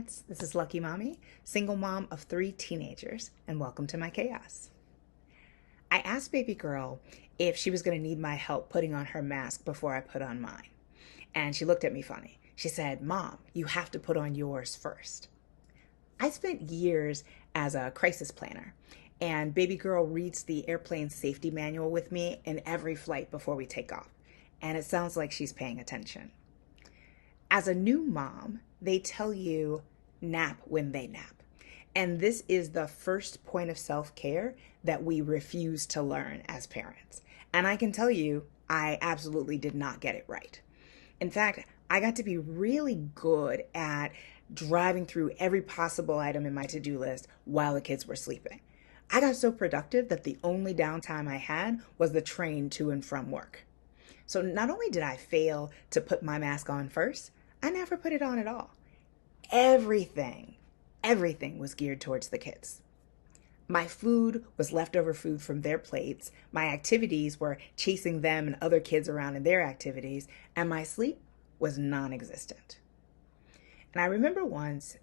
parents. This is Lucky Mommy, single mom of 3 teenagers, and welcome to my chaos. I asked baby girl if she was going to need my help putting on her mask before I put on mine. And she looked at me funny. She said, "Mom, you have to put on yours first." I spent years as a crisis planner, and baby girl reads the airplane safety manual with me in every flight before we take off. And it sounds like she's paying attention. As a new mom, they tell you nap when they nap. And this is the first point of self-care that we refuse to learn as parents. And I can tell you, I absolutely did not get it right. In fact, I got to be really good at driving through every possible item in my to-do list while the kids were sleeping. I got so productive that the only downtime I had was the train to and from work. So not only did I fail to put my mask on first, I never put it on at all. Everything was geared towards the kids. My food was leftover food from their plates. My activities were chasing them and other kids around in their activities. And my sleep was non-existent. And I remember once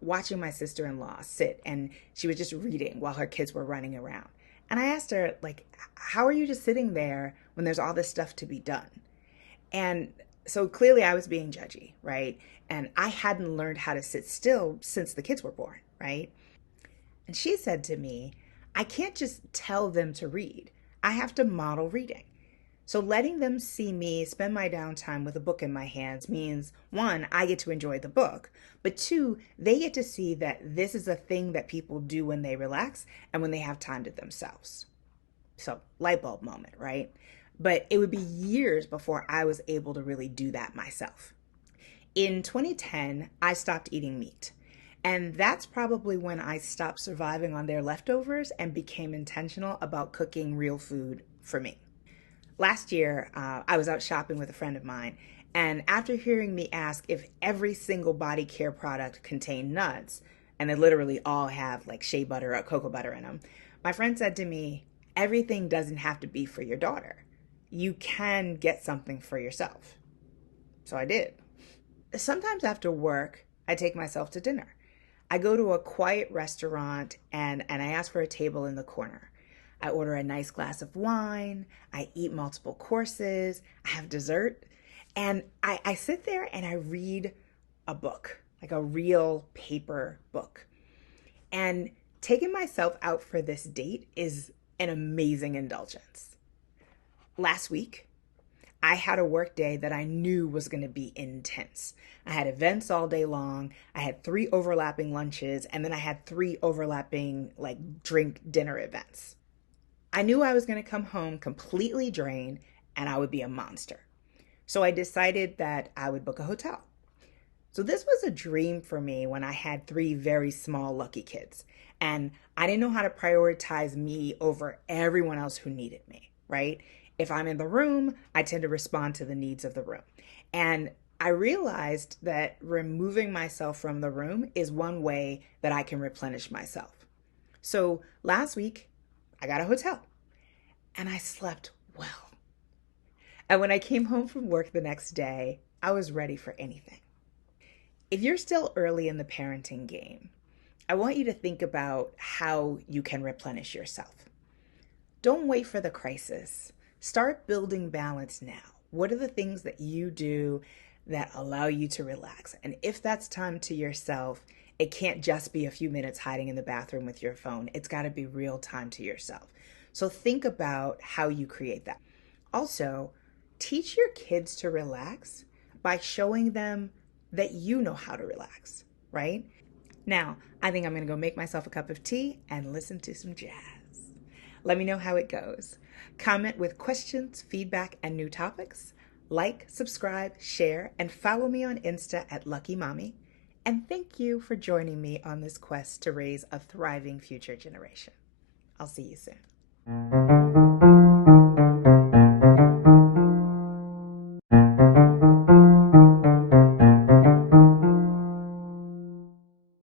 watching my sister-in-law sit, and she was just reading while her kids were running around. And I asked her, how are you just sitting there when there's all this stuff to be done? And so clearly I was being judgy, right? And I hadn't learned how to sit still since the kids were born, right? And she said to me, "I can't just tell them to read. I have to model reading." So letting them see me spend my downtime with a book in my hands means, one, I get to enjoy the book, but two, they get to see that this is a thing that people do when they relax and when they have time to themselves. So light bulb moment, right? But it would be years before I was able to really do that myself. In 2010, I stopped eating meat. And that's probably when I stopped surviving on their leftovers and became intentional about cooking real food for me. Last year, I was out shopping with a friend of mine, and after hearing me ask if every single body care product contained nuts, and they literally all have like shea butter or cocoa butter in them, my friend said to me, "Everything doesn't have to be for your daughter. You can get something for yourself." So I did. Sometimes after work, I take myself to dinner. I go to a quiet restaurant and I ask for a table in the corner. I order a nice glass of wine. I eat multiple courses. I have dessert. And I sit there and I read a book, like a real paper book. And taking myself out for this date is an amazing indulgence. Last week, I had a work day that I knew was going to be intense. I had events all day long. I had 3 overlapping lunches, and then I had 3 overlapping drink dinner events. I knew I was going to come home completely drained and I would be a monster. So I decided that I would book a hotel. So this was a dream for me when I had 3 very small Lucky kids, and I didn't know how to prioritize me over everyone else who needed me, right? If I'm in the room, I tend to respond to the needs of the room. And I realized that removing myself from the room is one way that I can replenish myself. So last week, I got a hotel and I slept well. And when I came home from work the next day, I was ready for anything. If you're still early in the parenting game, I want you to think about how you can replenish yourself. Don't wait for the crisis. Start building balance now. What are the things that you do that allow you to relax? And if that's time to yourself, it can't just be a few minutes hiding in the bathroom with your phone. It's got to be real time to yourself. So think about how you create that. Also, teach your kids to relax by showing them that you know how to relax, right? Now, I think I'm going to go make myself a cup of tea and listen to some jazz. Let me know how it goes. Comment with questions, feedback, and new topics. Like, subscribe, share, and follow me on Insta at Lucky Mommy. And thank you for joining me on this quest to raise a thriving future generation. I'll see you soon.